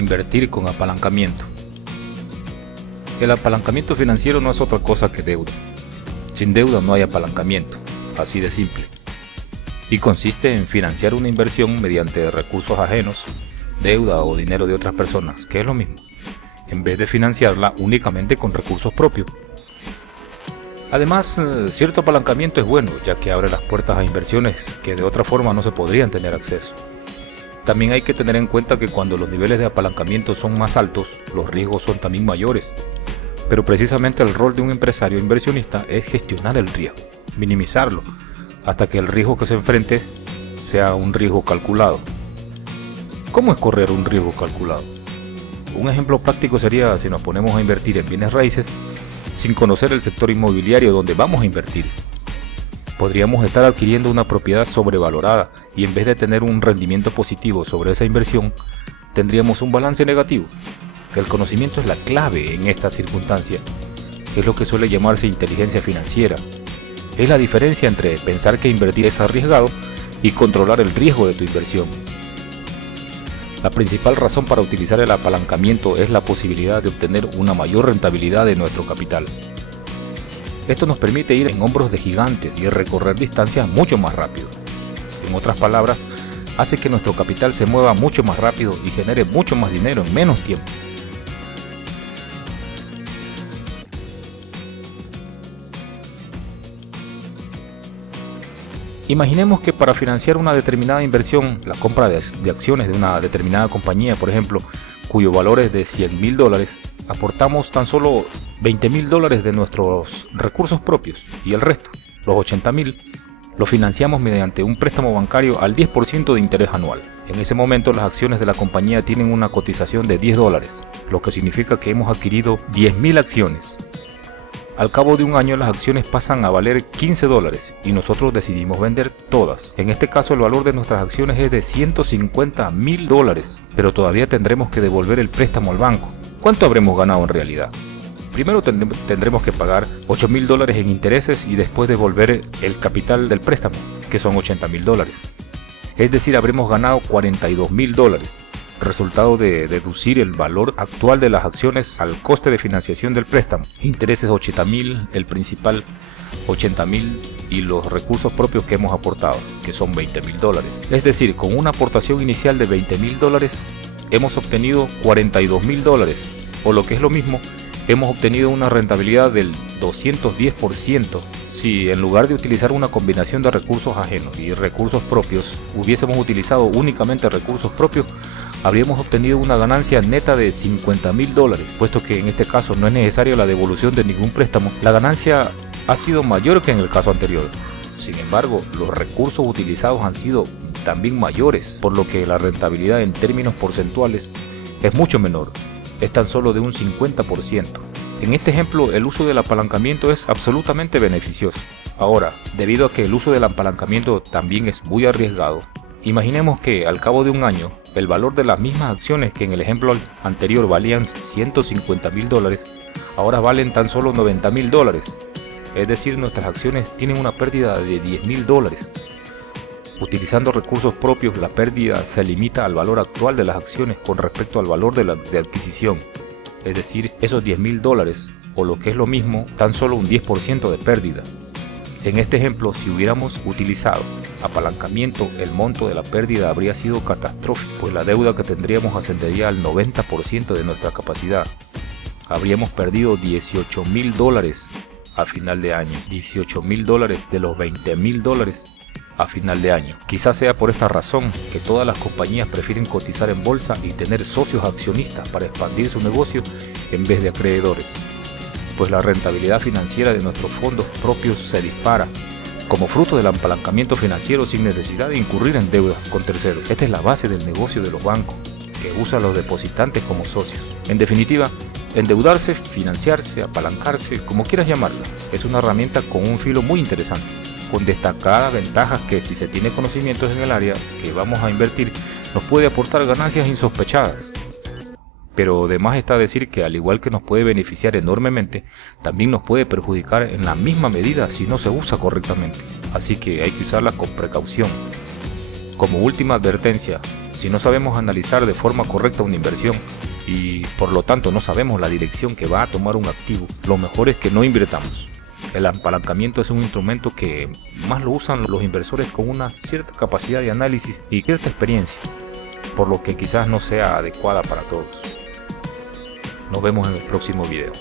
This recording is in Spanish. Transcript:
Invertir con apalancamiento. El apalancamiento financiero no es otra cosa que deuda. Sin deuda no hay apalancamiento, así de simple. Y consiste en financiar una inversión mediante recursos ajenos, deuda o dinero de otras personas, que es lo mismo, en vez de financiarla únicamente con recursos propios. Además, cierto apalancamiento es bueno, ya que abre las puertas a inversiones que de otra forma no se podrían tener acceso. También hay que tener en cuenta que cuando los niveles de apalancamiento son más altos, los riesgos son también mayores. Pero precisamente el rol de un empresario inversionista es gestionar el riesgo, minimizarlo, hasta que el riesgo que se enfrente sea un riesgo calculado. ¿Cómo es correr un riesgo calculado? Un ejemplo práctico sería si nos ponemos a invertir en bienes raíces sin conocer el sector inmobiliario donde vamos a invertir. Podríamos estar adquiriendo una propiedad sobrevalorada y en vez de tener un rendimiento positivo sobre esa inversión, tendríamos un balance negativo. El conocimiento es la clave en esta circunstancia. Es lo que suele llamarse inteligencia financiera. Es la diferencia entre pensar que invertir es arriesgado y controlar el riesgo de tu inversión. La principal razón para utilizar el apalancamiento es la posibilidad de obtener una mayor rentabilidad de nuestro capital. Esto nos permite ir en hombros de gigantes y recorrer distancias mucho más rápido. En otras palabras, hace que nuestro capital se mueva mucho más rápido y genere mucho más dinero en menos tiempo. Imaginemos que para financiar una determinada inversión, la compra de acciones de una determinada compañía, por ejemplo, cuyo valor es de $100.000, aportamos tan solo $20.000 de nuestros recursos propios y el resto, los $80.000, lo financiamos mediante un préstamo bancario al 10% de interés anual. En ese momento las acciones de la compañía tienen una cotización de $10, lo que significa que hemos adquirido 10.000 acciones. Al cabo de un año las acciones pasan a valer $15 y nosotros decidimos vender todas. En este caso el valor de nuestras acciones es de $150.000, pero todavía tendremos que devolver el préstamo al banco. ¿Cuánto habremos ganado en realidad? Primero tendremos que pagar $8.000 en intereses y después devolver el capital del préstamo, que son $80.000. Es decir, habremos ganado $42.000. Resultado de deducir el valor actual de las acciones al coste de financiación del préstamo. Intereses $80.000, el principal $80.000 y los recursos propios que hemos aportado, que son $20.000. Es decir, con una aportación inicial de $20.000 hemos obtenido $42.000, o lo que es lo mismo, hemos obtenido una rentabilidad del 210%. Si en lugar de utilizar una combinación de recursos ajenos y recursos propios, hubiésemos utilizado únicamente recursos propios, habríamos obtenido una ganancia neta de $50.000, puesto que en este caso no es necesaria la devolución de ningún préstamo. La ganancia ha sido mayor que en el caso anterior. Sin embargo, los recursos utilizados han sido también mayores, por lo que la rentabilidad en términos porcentuales es mucho menor, es tan solo de un 50%. En este ejemplo, el uso del apalancamiento es absolutamente beneficioso. Ahora, debido a que el uso del apalancamiento también es muy arriesgado, imaginemos que al cabo de un año, el valor de las mismas acciones que en el ejemplo anterior valían $150.000, ahora valen tan solo $90.000. Es decir, nuestras acciones tienen una pérdida de $10.000. Utilizando recursos propios, la pérdida se limita al valor actual de las acciones con respecto al valor de adquisición. Es decir, esos $10.000, o lo que es lo mismo, tan solo un 10% de pérdida. En este ejemplo, si hubiéramos utilizado apalancamiento, el monto de la pérdida habría sido catastrófico, pues la deuda que tendríamos ascendería al 90% de nuestra capacidad. Habríamos perdido $18.000 a final de año, $18.000 de los $20.000 a final de año. Quizás sea por esta razón que todas las compañías prefieren cotizar en bolsa y tener socios accionistas para expandir su negocio en vez de acreedores, pues la rentabilidad financiera de nuestros fondos propios se dispara como fruto del apalancamiento financiero sin necesidad de incurrir en deudas con terceros. Esta es la base del negocio de los bancos, que usa a los depositantes como socios. En definitiva, endeudarse, financiarse, apalancarse, como quieras llamarla, es una herramienta con un filo muy interesante, con destacadas ventajas que, si se tiene conocimientos en el área que vamos a invertir, nos puede aportar ganancias insospechadas. Pero de más está decir que, al igual que nos puede beneficiar enormemente, también nos puede perjudicar en la misma medida si no se usa correctamente. Así que hay que usarla con precaución. Como última advertencia, Si no sabemos analizar de forma correcta una inversión y por lo tanto no sabemos la dirección que va a tomar un activo, lo mejor es que no invirtamos. El apalancamiento es un instrumento que más lo usan los inversores con una cierta capacidad de análisis y cierta experiencia, por lo que quizás no sea adecuada para todos. Nos vemos en el próximo video.